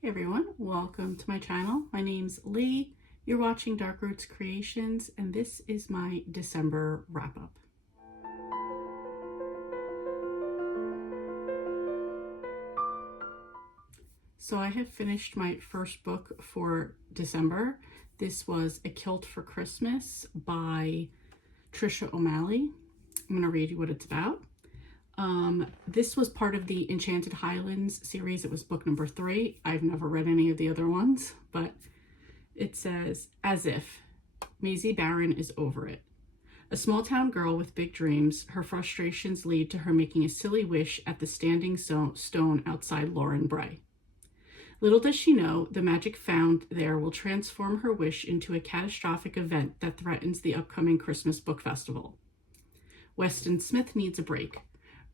Hey everyone, welcome to my channel. My name's Lee. You're watching Dark Roots Creations, and this is my December wrap-up. So I have finished my first book for December. This was A Kilt for Christmas by Trisha O'Malley. I'm going to read you what it's about. This was part of the Enchanted Highlands series. It was book number 3. I've never read any of the other ones, but it says, as if Maisie Barron is over it. A small town girl with big dreams, her frustrations lead to her making a silly wish at the standing stone outside Lauren Bray. Little does she know, the magic found there will transform her wish into a catastrophic event that threatens the upcoming Christmas book festival. Weston Smith needs a break.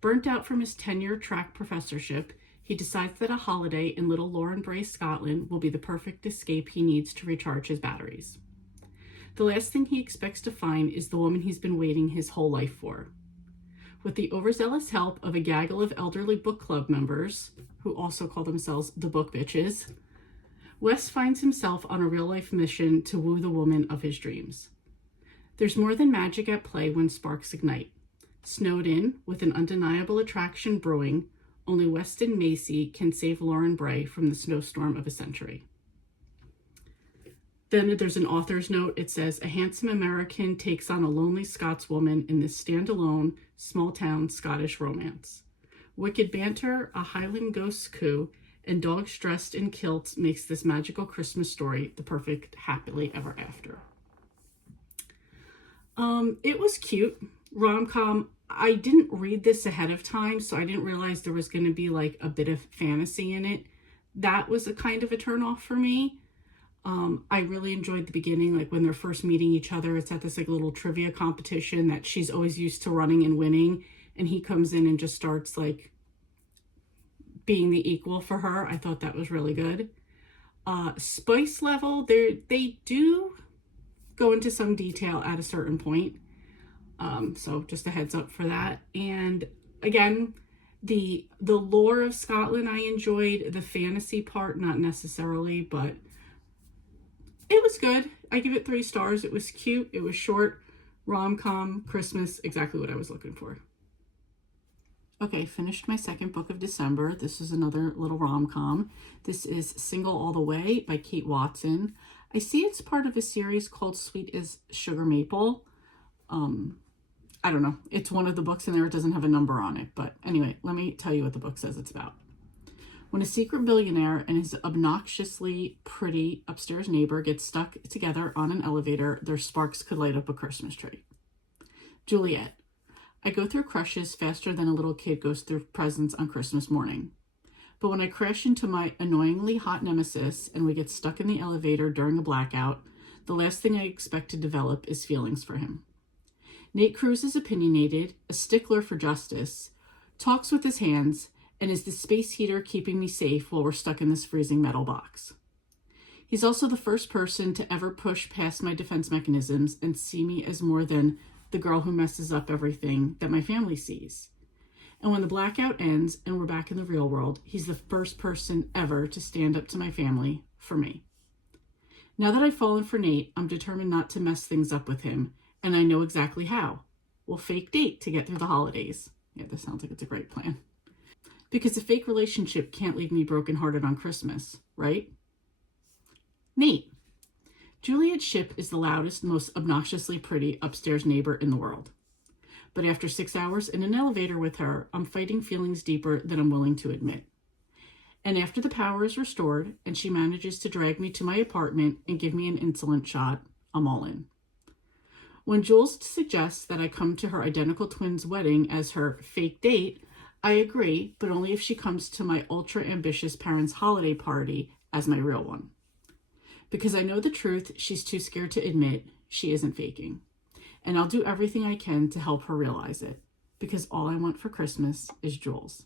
Burnt out from his tenure-track professorship, he decides that a holiday in little Lauren Bray, Scotland will be the perfect escape he needs to recharge his batteries. The last thing he expects to find is the woman he's been waiting his whole life for. With the overzealous help of a gaggle of elderly book club members, who also call themselves the Book Bitches, Wes finds himself on a real-life mission to woo the woman of his dreams. There's more than magic at play when sparks ignite. Snowed in, with an undeniable attraction brewing, only Weston Macy can save Lauren Bray from the snowstorm of a century. Then there's an author's note. It says, a handsome American takes on a lonely Scotswoman in this standalone, small-town Scottish romance. Wicked banter, a Highland ghost coup, and dogs dressed in kilts makes this magical Christmas story the perfect happily ever after. It was cute. Rom-com. I didn't read this ahead of time, so I didn't realize there was going to be like a bit of fantasy in it. That was a kind of a turn-off for me. I really enjoyed the beginning, like when they're first meeting each other. It's at this like little trivia competition that she's always used to running and winning, and he comes in and just starts like being the equal for her. I thought that was really good. Spice level, they do go into some detail at a certain point. So just a heads up for that. And again, the lore of Scotland I enjoyed. The fantasy part, not necessarily, but it was good. I give it 3 stars. It was cute. It was short. Rom-com, Christmas, exactly what I was looking for. Okay, finished my second book of December. This is another little rom-com. This is Single All the Way by Kate Watson. I see it's part of a series called Sweet as Sugar Maple. I don't know. It's one of the books in there. It doesn't have a number on it. But anyway, let me tell you what the book says it's about. When a secret billionaire and his obnoxiously pretty upstairs neighbor get stuck together on an elevator, their sparks could light up a Christmas tree. Juliet. I go through crushes faster than a little kid goes through presents on Christmas morning. But when I crash into my annoyingly hot nemesis and we get stuck in the elevator during a blackout, the last thing I expect to develop is feelings for him. Nate Cruz is opinionated, a stickler for justice, talks with his hands, and is the space heater keeping me safe while we're stuck in this freezing metal box. He's also the first person to ever push past my defense mechanisms and see me as more than the girl who messes up everything that my family sees. And when the blackout ends and we're back in the real world, he's the first person ever to stand up to my family for me. Now that I've fallen for Nate, I'm determined not to mess things up with him, and I know exactly how. We'll fake date to get through the holidays. Yeah, this sounds like it's a great plan. Because a fake relationship can't leave me brokenhearted on Christmas, right? Nate. Juliet Shipp is the loudest, most obnoxiously pretty upstairs neighbor in the world. But after 6 hours in an elevator with her, I'm fighting feelings deeper than I'm willing to admit. And after the power is restored and she manages to drag me to my apartment and give me an insulin shot, I'm all in. When Jules suggests that I come to her identical twin's wedding as her fake date, I agree, but only if she comes to my ultra-ambitious parents' holiday party as my real one. Because I know the truth she's too scared to admit, she isn't faking. And I'll do everything I can to help her realize it, because all I want for Christmas is Jules.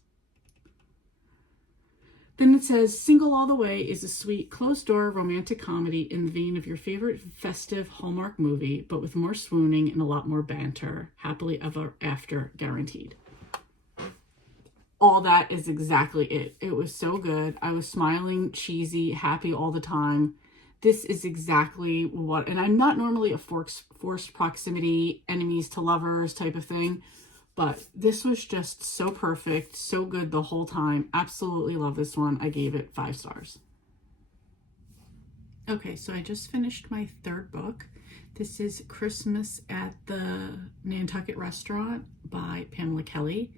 Then it says, Single All the Way is a sweet, closed-door romantic comedy in the vein of your favorite festive Hallmark movie, but with more swooning and a lot more banter. Happily ever after guaranteed. all that is exactly it. It was so good. I was smiling, cheesy, happy all the time. This is exactly what, and I'm not normally a forced proximity, enemies to lovers type of thing, but this was just so perfect, so good the whole time. Absolutely love this one. I gave it 5 stars. Okay, so I just finished my 3rd book. This is Christmas at the Nantucket Restaurant by Pamela Kelly.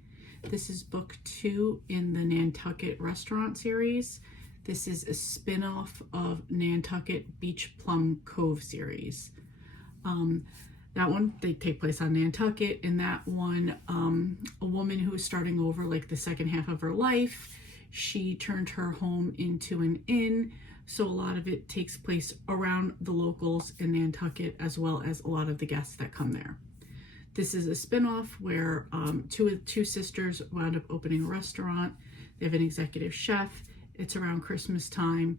This is book 2 in the Nantucket Restaurant series. This is a spin-off of Nantucket Beach Plum Cove series. That one, they take place on Nantucket. In that one, a woman who is starting over like the second half of her life, she turned her home into an inn. So a lot of it takes place around the locals in Nantucket, as well as a lot of the guests that come there. This is a spin-off where two sisters wound up opening a restaurant. They have an executive chef. It's around Christmas time,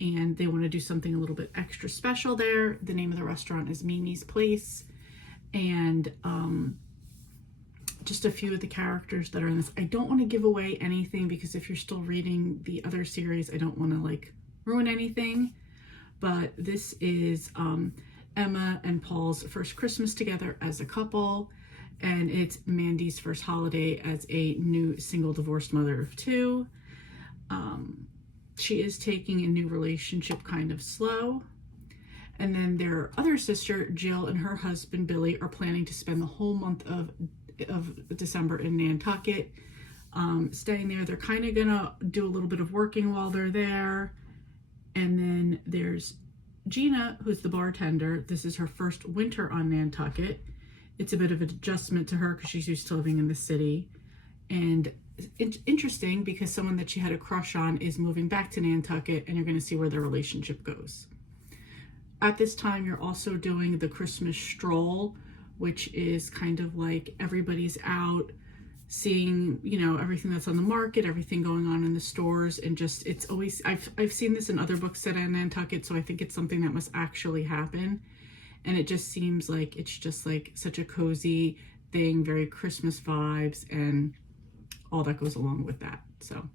and they want to do something a little bit extra special there. The name of the restaurant is Mimi's Place, and just a few of the characters that are in this. I don't want to give away anything because if you're still reading the other series, I don't want to like ruin anything, but this is Emma and Paul's first Christmas together as a couple, and it's Mandy's first holiday as a new single divorced mother of 2. She is taking a new relationship kind of slow. And then their other sister, Jill, and her husband, Billy, are planning to spend the whole month of December in Nantucket, staying there. They're kind of gonna do a little bit of working while they're there. And then there's Gina, who's the bartender. This is her first winter on Nantucket. It's a bit of an adjustment to her because she's used to living in the city. And it's interesting because someone that she had a crush on is moving back to Nantucket, and you're going to see where their relationship goes. At this time, you're also doing the Christmas stroll, which is kind of like everybody's out seeing, you know, everything that's on the market, everything going on in the stores, and just, it's always, I've seen this in other books set in Nantucket, so I think it's something that must actually happen. And it just seems like it's just like such a cozy thing, very Christmas vibes, and all that goes along with that. So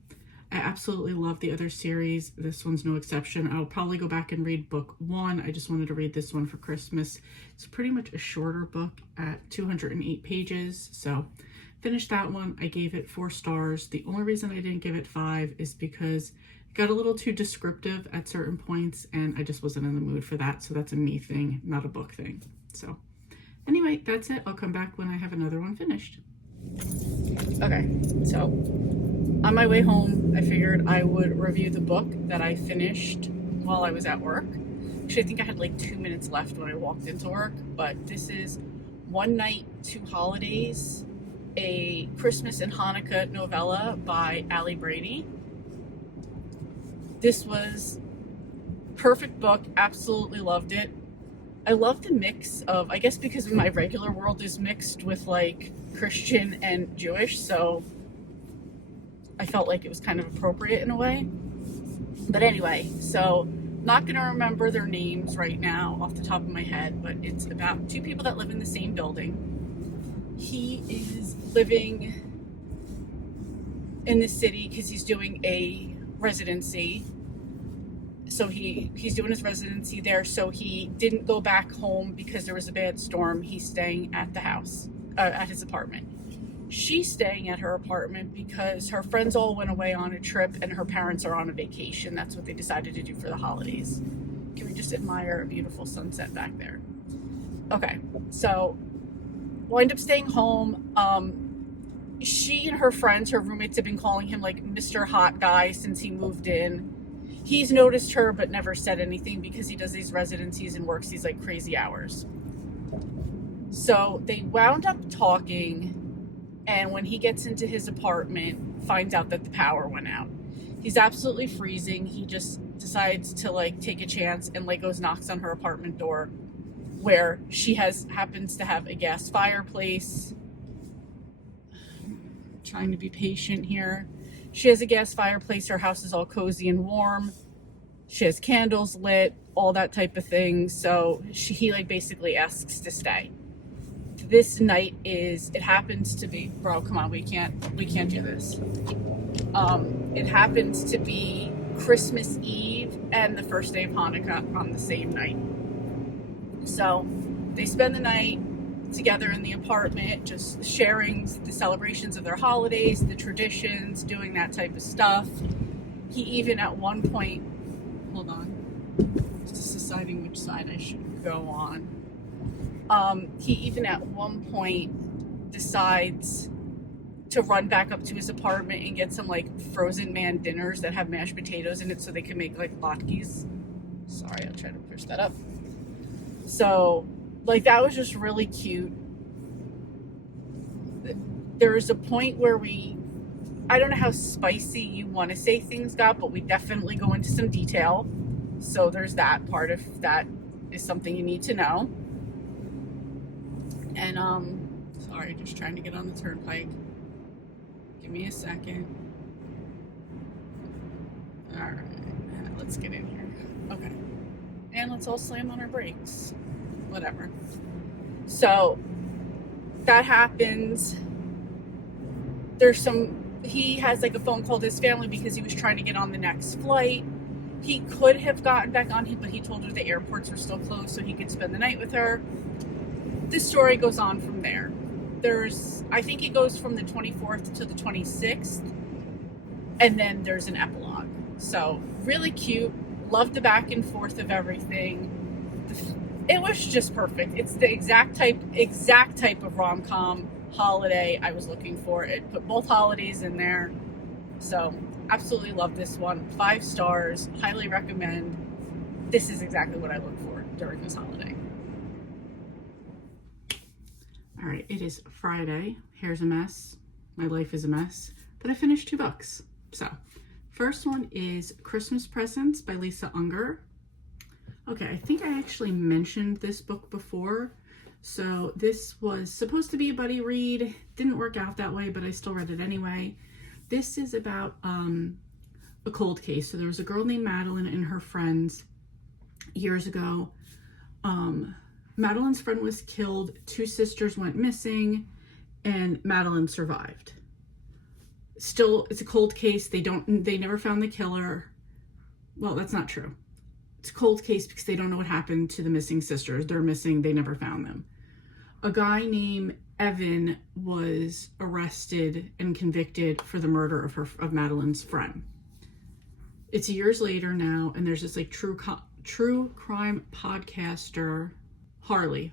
I absolutely love the other series. This one's no exception. I'll probably go back and read book 1. I just wanted to read this one for Christmas. It's pretty much a shorter book at 208 pages. So finished that one. I gave it 4 stars. The only reason I didn't give it 5 is because it got a little too descriptive at certain points, and I just wasn't in the mood for that. So that's a me thing, not a book thing. So anyway, that's it. I'll come back when I have another one finished. Okay, so on my way home, I figured I would review the book that I finished while I was at work. Actually, I think I had like 2 minutes left when I walked into work, but this is One Night, Two Holidays, a Christmas and Hanukkah novella by Allie Brady. This was perfect book. Absolutely loved it. I love the mix of, I guess because my regular world is mixed with like Christian and Jewish, so I felt like it was kind of appropriate in a way. But anyway, so not gonna remember their names right now off the top of my head, but it's about 2 people that live in the same building. He is living in the city because he's doing a residency. So he's doing his residency there, so he didn't go back home because there was a bad storm. He's staying at the house, at his apartment. She's staying at her apartment because her friends all went away on a trip and her parents are on a vacation. That's what they decided to do for the holidays. Can we just admire a beautiful sunset back there? Okay, so wind up staying home. She and her friends, her roommates, have been calling him like Mr. Hot Guy since he moved in. He's noticed her but never said anything because he does these residencies and works these like crazy hours. So they wound up talking, and when he gets into his apartment, finds out that the power went out. He's absolutely freezing. He just decides to like take a chance and like goes knocks on her apartment door, where she happens to have a gas fireplace. Trying to be patient here. She has a gas fireplace. Her house is all cozy and warm. She has candles lit, all that type of thing. So he like basically asks to stay. this night it happens to be, bro, come on, we can't do this. It happens to be Christmas Eve and the first day of Hanukkah on the same night. So they spend the night together in the apartment, just sharing the celebrations of their holidays, the traditions, doing that type of stuff. He even at one point, hold on, just deciding which side I should go on. He even at one point decides to run back up to his apartment and get some like frozen man dinners that have mashed potatoes in it so they can make like latkes. Sorry, I'll try to push that up. So like that was just really cute. There was a point where I don't know how spicy you want to say things got, but we definitely go into some detail. So there's that part of that is something you need to know. And sorry, just trying to get on the turnpike. Give me a second. All right, let's get in here. Okay. And let's all slam on our brakes. Whatever. So that happens. He has like a phone call to his family because he was trying to get on the next flight. He could have gotten back on, but he told her the airports were still closed so he could spend the night with her. This story goes on from there. I think it goes from the 24th to the 26th, and then there's an epilogue. So really cute. Love the back and forth of everything. It was just perfect. It's the exact type of rom-com holiday I was looking for. It put both holidays in there. So absolutely love this one. 5 stars. Highly recommend. This is exactly what I look for during this holiday. All right, it is Friday. Hair's a mess. My life is a mess. But I finished 2 books. So, first one is Christmas Presents by Lisa Unger. Okay, I think I actually mentioned this book before. So this was supposed to be a buddy read. Didn't work out that way, but I still read it anyway. This is about a cold case. So there was a girl named Madeline and her friends years ago. Madeline's friend was killed, 2 sisters went missing, and Madeline survived. Still, it's a cold case. They never found the killer. Well, that's not true. It's a cold case because they don't know what happened to the missing sisters. They're missing. They never found them. A guy named Evan was arrested and convicted for the murder of Madeline's friend. It's years later now, and there's this like true crime podcaster, Harley,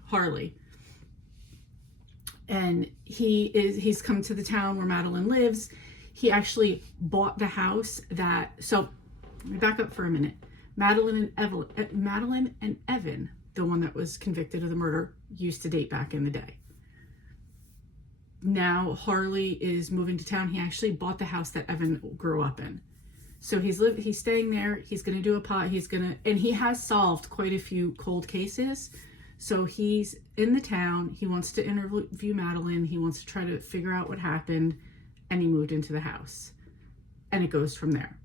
and he's come to the town where Madeline lives. He actually bought the house so let me back up for a minute. Madeline and Evan, the one that was convicted of the murder, used to date back in the day. Now Harley is moving to town. He actually bought the house that Evan grew up in. So he's staying there. He's going to do and he has solved quite a few cold cases. So he's in the town. He wants to interview Madeline. He wants to try to figure out what happened, and he moved into the house, and it goes from there.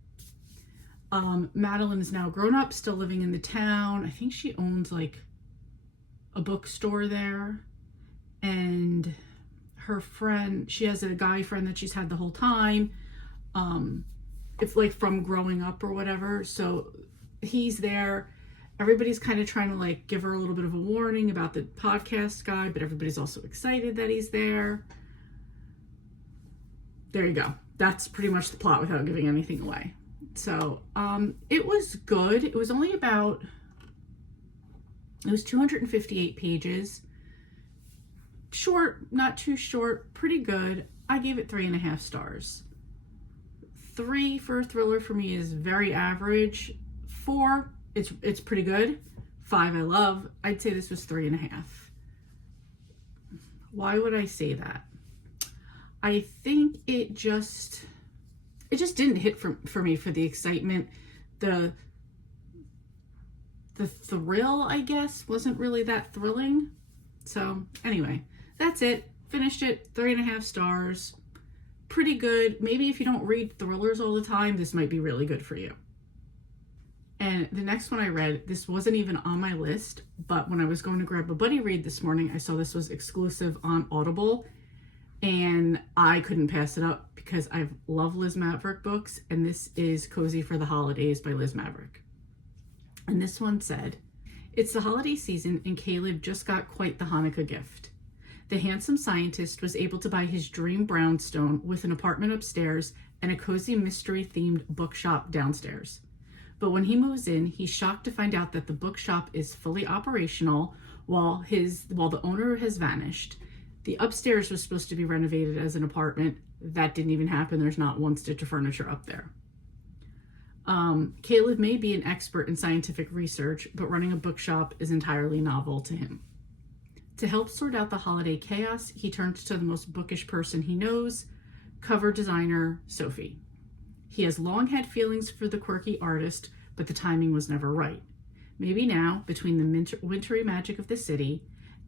Madeline is now grown up, still living in the town. I think she owns like a bookstore there, and her friend, she has a guy friend that she's had the whole time. It's like from growing up or whatever. So he's there. Everybody's kind of trying to like give her a little bit of a warning about the podcast guy, but everybody's also excited that he's there. There you go. That's pretty much the plot without giving anything away. So, it was good. It was 258 pages. Short, not too short, pretty good. I gave it 3.5 stars. 3 for a thriller for me is very average. 4, it's pretty good. 5 I love. I'd say this was 3.5. Why would I say that? I think it just didn't hit for me for the excitement. The thrill, I guess, wasn't really that thrilling. So anyway, that's it. Finished it. 3.5 stars. Pretty good. Maybe if you don't read thrillers all the time, this might be really good for you. And the next one I read, this wasn't even on my list, but when I was going to grab a buddy read this morning, I saw this was exclusive on Audible, and I couldn't pass it up because I love Liz Maverick books, and this is Cozy for the Holidays by Liz Maverick. And this one said, "It's the holiday season and Caleb just got quite the Hanukkah gift. The handsome scientist was able to buy his dream brownstone with an apartment upstairs and a cozy mystery-themed bookshop downstairs. But when he moves in, he's shocked to find out that the bookshop is fully operational while the owner has vanished. The upstairs was supposed to be renovated as an apartment. That didn't even happen. There's not one stitch of furniture up there. Caleb may be an expert in scientific research, but running a bookshop is entirely novel to him. To help sort out the holiday chaos, he turns to the most bookish person he knows, cover designer Sophie. He has long had feelings for the quirky artist, but the timing was never right. Maybe now, between the wintry magic of the city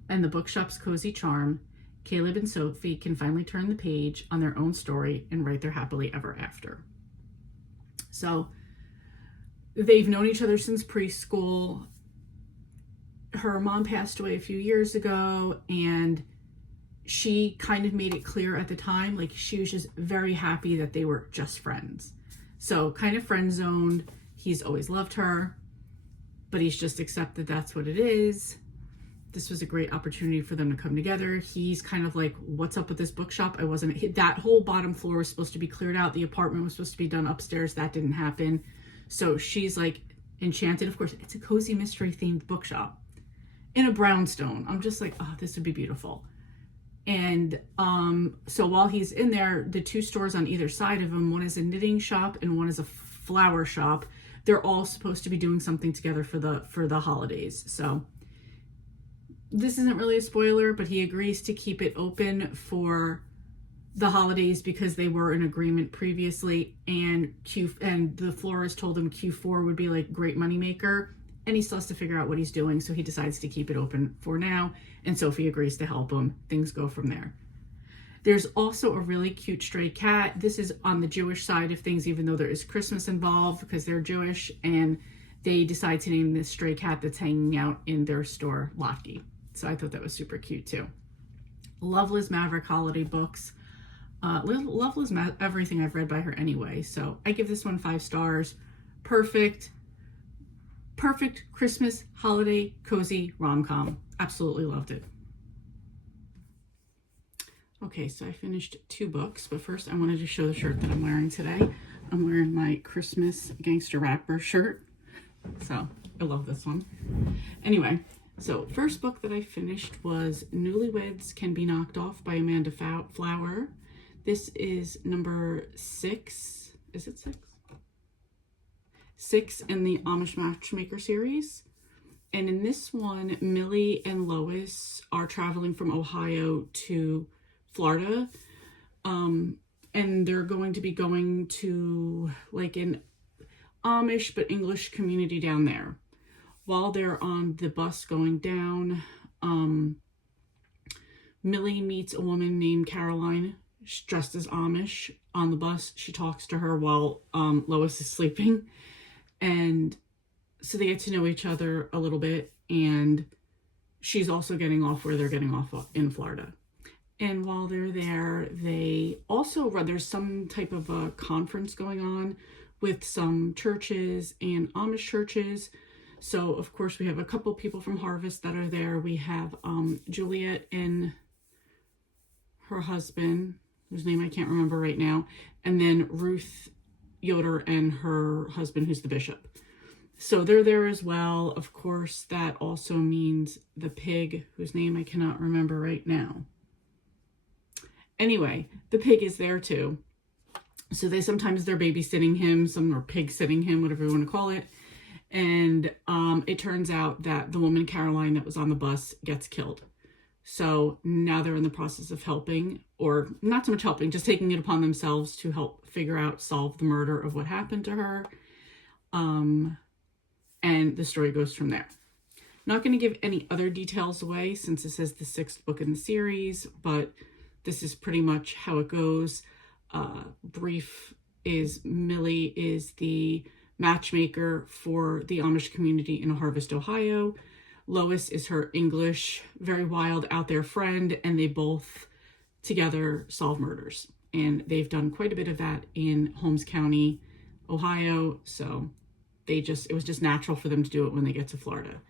and the bookshop's cozy charm, Caleb and Sophie can finally turn the page on their own story and write their happily ever after." So they've known each other since preschool. Her mom passed away a few years ago, and she kind of made it clear at the time, like she was just very happy that they were just friends. So kind of friend zoned. He's always loved her, but he's just accepted that's what it is. This was a great opportunity for them to come together. He's kind of like, what's up with this bookshop? That whole bottom floor was supposed to be cleared out. The apartment was supposed to be done upstairs. That didn't happen. So she's like enchanted. Of course, it's a cozy mystery themed bookshop in a brownstone. I'm just like, oh, this would be beautiful. And so while he's in there, the two stores on either side of him, one is a knitting shop and one is a flower shop. They're all supposed to be doing something together for the holidays. So this isn't really a spoiler, but he agrees to keep it open for the holidays because they were in agreement previously, and the florist told him Q4 would be like great moneymaker, and he still has to figure out what he's doing, so he decides to keep it open for now, and Sophie agrees to help him. Things go from there. There's also a really cute stray cat. This is on the Jewish side of things, even though there is Christmas involved because they're Jewish, and they decide to name this stray cat that's hanging out in their store Lottie. So I thought that was super cute too. Love Liz Maverick holiday books. Love Liz everything I've read by her anyway. So I give this one 5 stars. Perfect Christmas holiday cozy rom-com. Absolutely loved it. Okay, so I finished 2 books, but first I wanted to show the shirt that I'm wearing today. I'm wearing my Christmas gangster rapper shirt. So I love this one. Anyway, so first book that I finished was Newlyweds Can Be Knocked Off by Amanda Flower. This is number 6. Is it 6? 6 in the Amish Matchmaker series. And in this one, Millie and Lois are traveling from Ohio to Florida. And they're going to be going to like an Amish but English community down there. While they're on the bus going down, Millie meets a woman named Caroline, dressed as Amish, on the bus. She talks to her while Lois is sleeping. And so they get to know each other a little bit. And she's also getting off where they're getting off in Florida. And while they're there, there's some type of a conference going on with some churches and Amish churches. So, of course, we have a couple people from Harvest that are there. We have Juliet and her husband, whose name I can't remember right now, and then Ruth Yoder and her husband, who's the bishop. So they're there as well. Of course, that also means the pig, whose name I cannot remember right now. Anyway, the pig is there too. So sometimes they're babysitting him, some are pig sitting him, whatever you want to call it. And it turns out that the woman, Caroline, that was on the bus gets killed. So now they're in the process of helping, or not so much helping, just taking it upon themselves to help solve the murder of what happened to her. And the story goes from there. Not going to give any other details away since this is the 6th book in the series, but this is pretty much how it goes. Brief is Millie is the matchmaker for the Amish community in Harvest, Ohio. Lois is her English, very wild, out there friend, and they both together solve murders. And they've done quite a bit of that in Holmes County, Ohio, so it was just natural for them to do it when they get to Florida.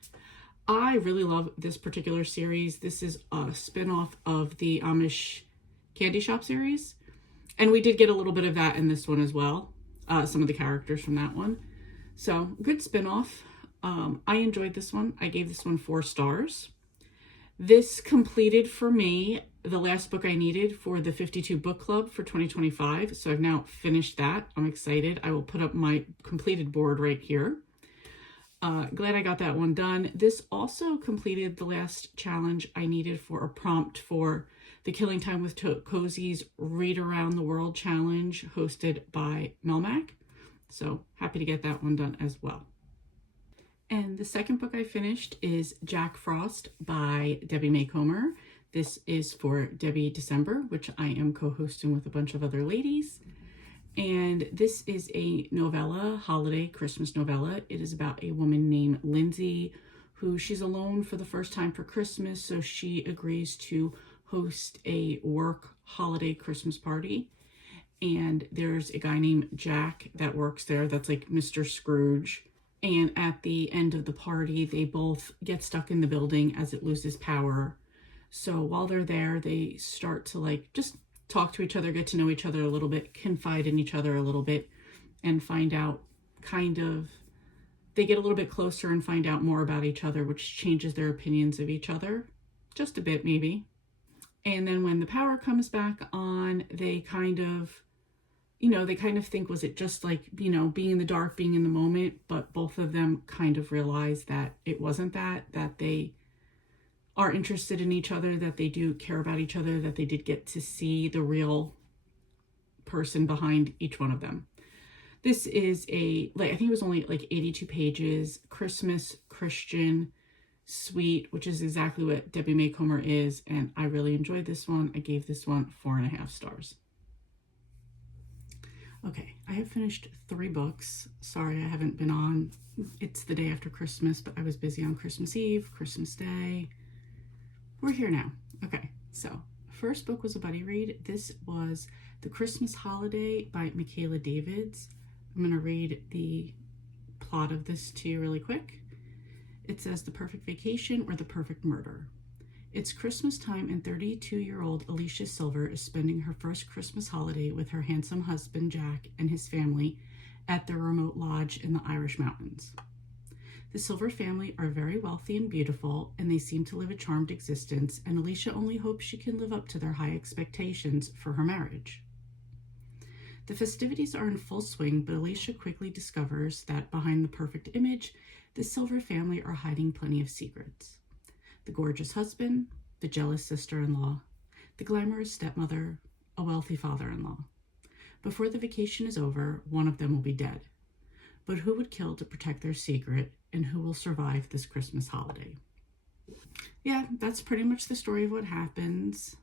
I really love this particular series. This is a spin-off of the Amish Candy Shop series. And we did get a little bit of that in this one as well. Some of the characters from that one. So, good spin-off. I enjoyed this one. I gave this one 4 stars. This completed for me the last book I needed for the 52 book club for 2025. So I've now finished that. I'm excited. I will put up my completed board right here. Glad I got that one done. This also completed the last challenge I needed for a prompt for the Killing Time with Cozy's Read Around the World challenge hosted by Melmac. So happy to get that one done as well. And the second book I finished is Jack Frost by Debbie May Comer. This is for Debbie December, which I am co-hosting with a bunch of other ladies. And this is a novella, holiday Christmas novella. It is about a woman named Lindsay, who she's alone for the first time for Christmas, so she agrees to host a work holiday Christmas party. And there's a guy named Jack that works there that's like Mr. Scrooge. And at the end of the party, they both get stuck in the building as it loses power. So while they're there, they start to like just talk to each other, get to know each other a little bit, confide in each other a little bit, and find out they get a little bit closer and find out more about each other, which changes their opinions of each other. Just a bit, maybe. And then when the power comes back on, they kind of think, was it just like, being in the dark, being in the moment? But both of them kind of realize that it wasn't that they are interested in each other, that they do care about each other, that they did get to see the real person behind each one of them. This is I think it was only like 82 pages, Christmas, Christian, sweet, which is exactly what Debbie May Comer is. And I really enjoyed this one. I gave this one 4.5 stars. Okay, I have finished 3 books. Sorry, I haven't been on. It's the day after Christmas, but I was busy on Christmas Eve, Christmas Day. We're here now. Okay, so first book was a buddy read. This was The Christmas Holiday by Michaela Davids. I'm going to read the plot of this to you really quick. It says, the perfect vacation or the perfect murder. It's Christmas time and 32-year-old Alicia Silver is spending her first Christmas holiday with her handsome husband Jack and his family at their remote lodge in the Irish mountains. The Silver family are very wealthy and beautiful, and they seem to live a charmed existence, and Alicia only hopes she can live up to their high expectations for her marriage. The festivities are in full swing, but Alicia quickly discovers that behind the perfect image, the Silver family are hiding plenty of secrets. The gorgeous husband, the jealous sister-in-law, the glamorous stepmother, a wealthy father-in-law. Before the vacation is over, one of them will be dead. But who would kill to protect their secret, and who will survive this Christmas holiday? Yeah, that's pretty much the story of what happens.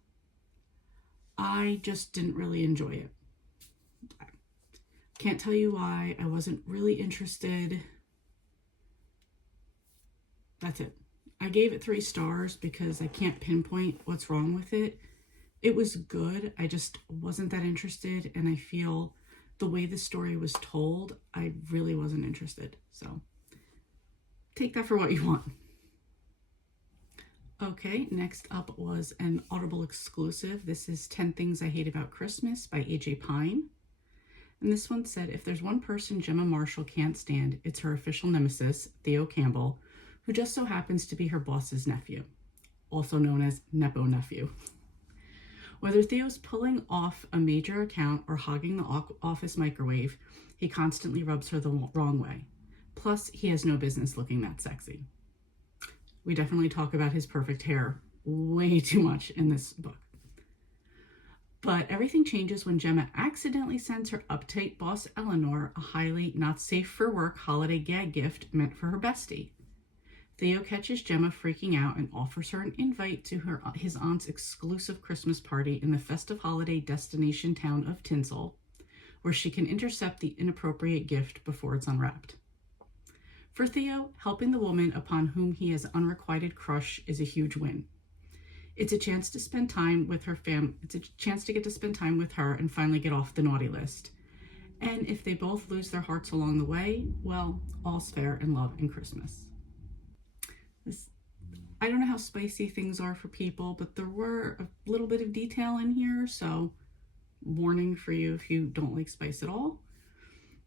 I just didn't really enjoy it. Can't tell you why. I wasn't really interested. That's it. I gave it 3 stars because I can't pinpoint what's wrong with it. It was good. I just wasn't that interested, and I feel the way the story was told, I really wasn't interested. So take that for what you want. Okay, next up was an Audible exclusive. This is 10 Things I Hate About Christmas by AJ Pine. And this one said, if there's one person Gemma Marshall can't stand, it's her official nemesis, Theo Campbell, who just so happens to be her boss's nephew, also known as Nepo Nephew. Whether Theo's pulling off a major account or hogging the office microwave, he constantly rubs her the wrong way. Plus, he has no business looking that sexy. We definitely talk about his perfect hair way too much in this book. But everything changes when Gemma accidentally sends her uptight boss Eleanor a highly not safe for work holiday gag gift meant for her bestie. Theo catches Gemma freaking out and offers her an invite to his aunt's exclusive Christmas party in the festive holiday destination town of Tinsel, where she can intercept the inappropriate gift before it's unwrapped. For Theo, helping the woman upon whom he has an unrequited crush is a huge win. It's a chance to spend time with her It's a chance to get to spend time with her and finally get off the naughty list. And if they both lose their hearts along the way, well, all's fair in love and Christmas. I don't know how spicy things are for people, but there were a little bit of detail in here, so warning for you if you don't like spice at all.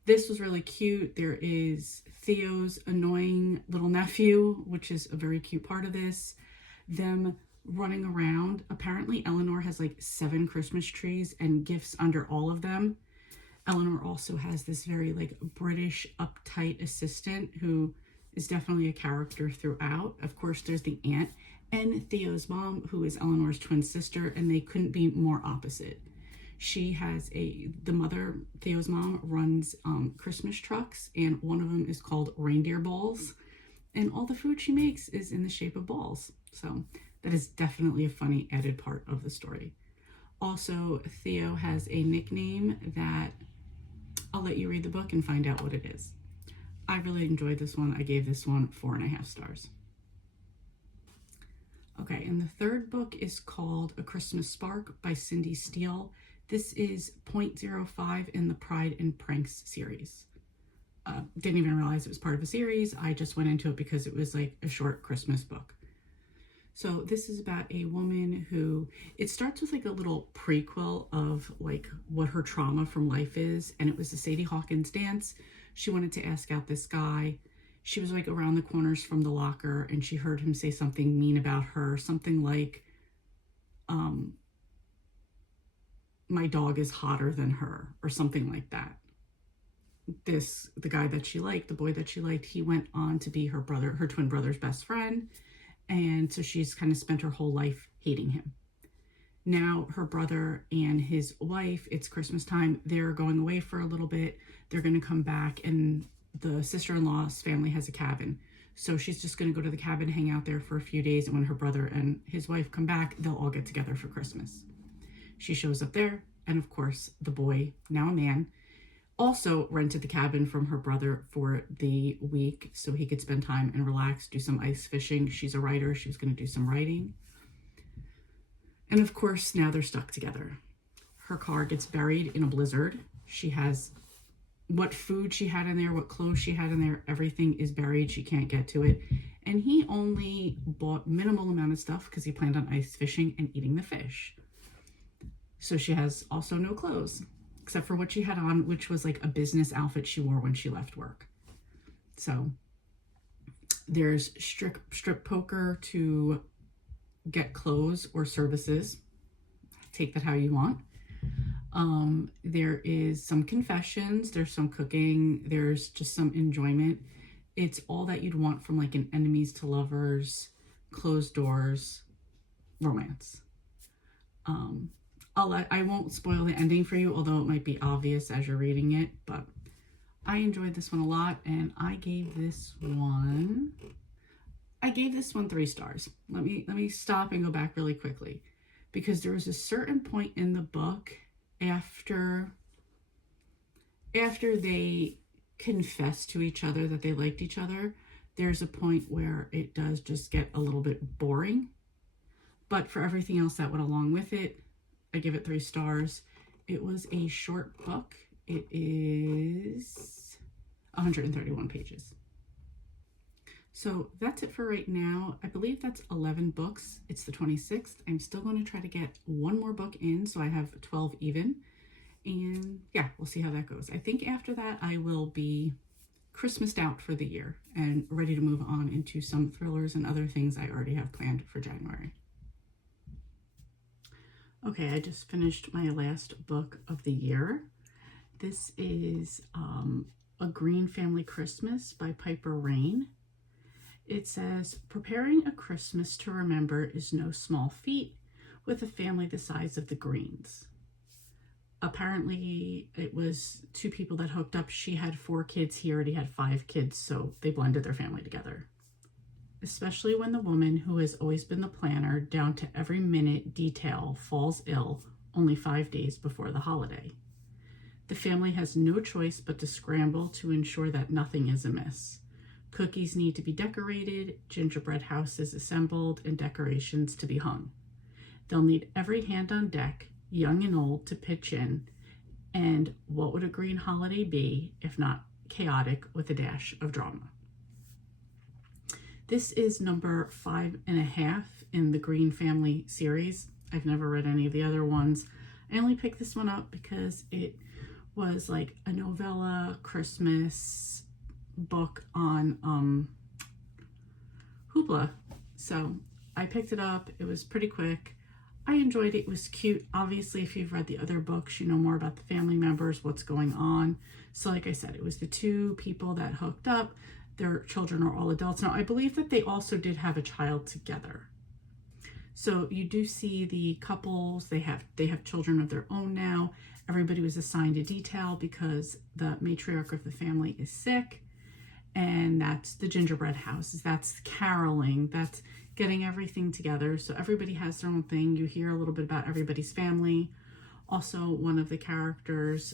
This was really cute. There is Theo's annoying little nephew, which is a very cute part of this. Them running around. Apparently Eleanor has like 7 Christmas trees and gifts under all of them. Eleanor also has this very like British uptight assistant who is definitely a character throughout. Of course, there's the aunt and Theo's mom, who is Eleanor's twin sister, and they couldn't be more opposite. She has the mother, Theo's mom, runs Christmas trucks, and one of them is called Reindeer Balls, and all the food she makes is in the shape of balls. So that is definitely a funny added part of the story. Also, Theo has a nickname that I'll let you read the book and find out what it is. I really enjoyed this one. I gave this one 4.5 stars. Okay, and the third book is called A Christmas Spark by Cindy Steele. This is 0.05 in the Pride and Pranks series. Didn't even realize it was part of a series. I just went into it because it was like a short Christmas book. So this is about a woman who, it starts with like a little prequel of like what her trauma from life is. And it was the Sadie Hawkins dance. She wanted to ask out this guy. She was like around the corners from the locker and she heard him say something mean about her. Something like, my dog is hotter than her, or something like that. The guy that she liked, the boy that she liked, he went on to be her twin brother's best friend. And so she's kind of spent her whole life hating him. Now her brother and his wife, it's Christmas time, they're going away for a little bit. They're going to come back, and the sister-in-law's family has a cabin. So she's just going to go to the cabin, hang out there for a few days. And when her brother and his wife come back, they'll all get together for Christmas. She shows up there. And of course, the boy, now a man, also rented the cabin from her brother for the week so he could spend time and relax, do some ice fishing. She's a writer. She was going to do some writing. And of course, now they're stuck together. Her car gets buried in a blizzard. She has what food she had in there, what clothes she had in there, everything is buried. She can't get to it. And he only bought minimal amount of stuff because he planned on ice fishing and eating the fish. So she has also no clothes, except for what she had on, which was like a business outfit she wore when she left work. So there's strip poker to get clothes or services. Take that how you want. There is some confessions, there's some cooking, there's just some enjoyment. It's all that you'd want from like an enemies to lovers, closed doors romance. I won't spoil the ending for you, although it might be obvious as you're reading it, but I enjoyed this one a lot, and I gave this one 3 stars. Let me stop and go back really quickly, because there was a certain point in the book after they confessed to each other that they liked each other, there's a point where it does just get a little bit boring. But for everything else that went along with it, I give it 3 stars. It was a short book. It is 131 pages. So that's it for right now. I believe that's 11 books. It's the 26th. I'm still going to try to get one more book in, so I have 12 even. And yeah, we'll see how that goes. I think after that, I will be Christmased out for the year and ready to move on into some thrillers and other things I already have planned for January. Okay, I just finished my last book of the year. This is A Green Family Christmas by Piper Rain. It says, preparing a Christmas to remember is no small feat with a family the size of the Greens. Apparently, it was 2 people that hooked up. She had 4 kids. He already had 5 kids, so they blended their family together. Especially when the woman who has always been the planner down to every minute detail falls ill only 5 days before the holiday. The family has no choice but to scramble to ensure that nothing is amiss. Cookies need to be decorated, gingerbread houses assembled, and decorations to be hung. They'll need every hand on deck, young and old, to pitch in. And what would a green holiday be if not chaotic with a dash of drama? This is number 5.5 in the Green Family series. I've never read any of the other ones. I only picked this one up because it was like a novella Christmas book on Hoopla. So I picked it up. It was pretty quick. I enjoyed it. It was cute. Obviously, if you've read the other books, you know more about the family members, what's going on. So like I said, it was the two people that hooked up. Their children are all adults. Now, I believe that they also did have a child together. So you do see the couples, they have children of their own now. Everybody was assigned a detail because the matriarch of the family is sick. And that's the gingerbread houses. That's caroling. That's getting everything together. So everybody has their own thing. You hear a little bit about everybody's family. Also, one of the characters,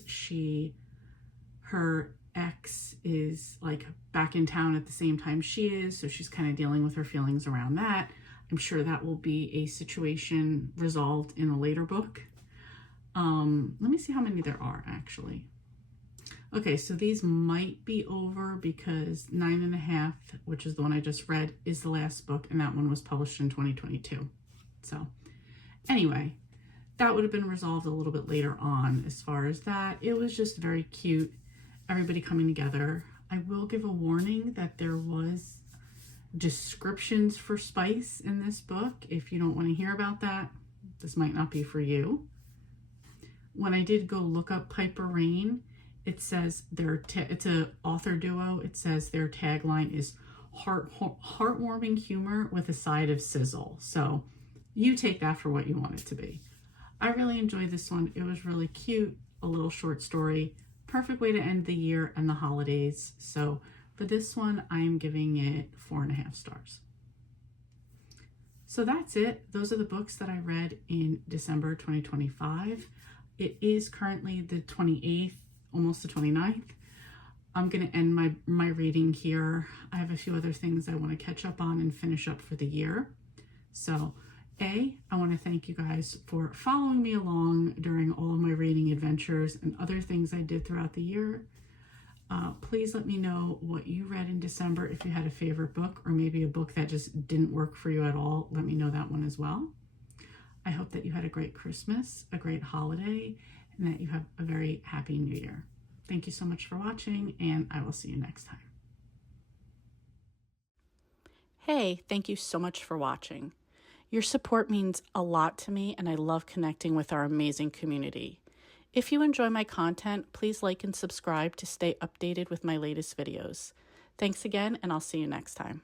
her ex is like back in town at the same time she is. So she's kind of dealing with her feelings around that. I'm sure that will be a situation resolved in a later book. Let me see how many there are actually. Okay, so these might be over because 9.5, which is the one I just read, is the last book, and that one was published in 2022. So anyway, that would have been resolved a little bit later on as far as that. It was just very cute, everybody coming together. I will give a warning that there was descriptions for spice in this book. If you don't want to hear about that, this might not be for you. When I did go look up Piper Rain, it says it's a author duo. It says their tagline is heartwarming humor with a side of sizzle. So you take that for what you want it to be. I really enjoyed this one. It was really cute, a little short story, perfect way to end the year and the holidays. So for this one, I am giving it 4.5 stars. So that's it. Those are the books that I read in December 2025. It is currently the 28th, almost the 29th. I'm going to end my reading here. I have a few other things I want to catch up on and finish up for the year. So I want to thank you guys for following me along during all of my reading adventures and other things I did throughout the year. Please let me know what you read in December. If you had a favorite book or maybe a book that just didn't work for you at all, let me know that one as well. I hope that you had a great Christmas, a great holiday, and that you have a very happy New Year. Thank you so much for watching, and I will see you next time. Hey, thank you so much for watching. Your support means a lot to me, and I love connecting with our amazing community. If you enjoy my content, please like and subscribe to stay updated with my latest videos. Thanks again, and I'll see you next time.